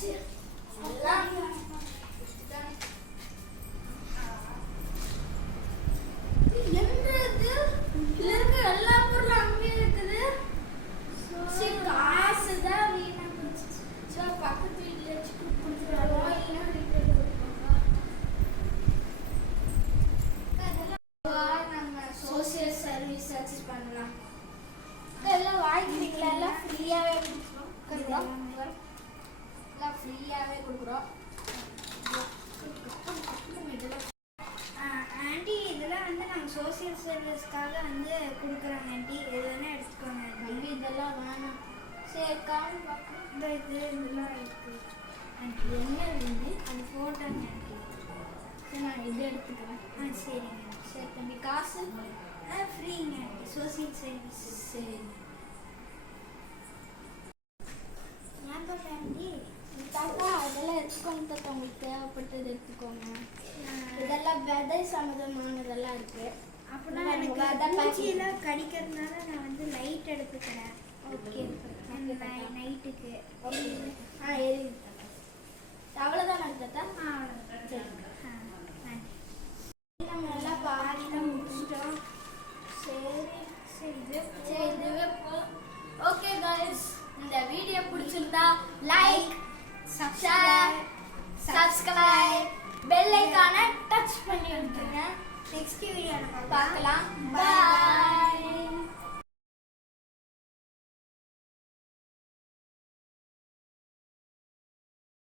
வச்சாச்சு. எல்லாம் என்னது இதுல இருக்க எல்லா பொருளும் அங்கேயே இருக்குது. சரி காசு தான் வீணா போச்சு. சரி பக்கத்து வீட்டுல வச்சு கொடுத்துருவோம். நம்ம சோசியல் சர்வீஸ் சர்ச் பண்ணலாம். எல்லாம் வாங்கிக்கிறீங்களா? எல்லாம் ஃப்ரீயாவே கொடுக்குறோம். எல்லாம் ஃப்ரீயாவே கொடுக்குறோம். ஆண்டி இதெல்லாம் வந்து நாங்கள் சோசியல் சர்வீஸ்க்காக வந்து கொடுக்குறாங்க ஆண்டி. இது வேணால் எடுத்துக்கோங்க ஆண்டி. இதெல்லாம் வேணாம். சரி காமி பார்க்கலாம். இதெல்லாம் இருக்குது ஆண்டி. என்ன இருந்து அது ஃபோட்டோங்க ஆண்டி. சரி நான் இது எடுத்துக்கிறேன். சரிங்க. சரி தம்பி காசு ஃப்ரீங்க ஆண்டி. Social service. சரி ஞாபகம் ஆண்டி. தாத்தா அதெல்லாம் எடுத்துக்கோங்க தாத்தா. உங்களுக்கு தேவைப்பட்டது எடுத்துக்கோங்க. இதெல்லாம் விதை சம்மந்தமானதெல்லாம் இருக்கு. அப்படின்னா எனக்கு பூச்சியெல்லாம் கடிக்கிறதுனால நான் வந்து லைட் எடுத்துக்கிறேன். ஓகே நைட்டுக்கு. எரியுது அவ்வளோதான் தாத்தா. சரி நம்ம நல்லா பாதிலாம் முடிச்சிட்டோம். சரி இதுவே ஓகே गाइस, இந்த வீடியோ பிடிச்சிருந்தா லைக், சப்ஸ்கிரைப், பெல் ஐகானை டச் பண்ணி விட்டுருங்க. நெக்ஸ்ட் வீடியோல பார்க்கலாம். பை.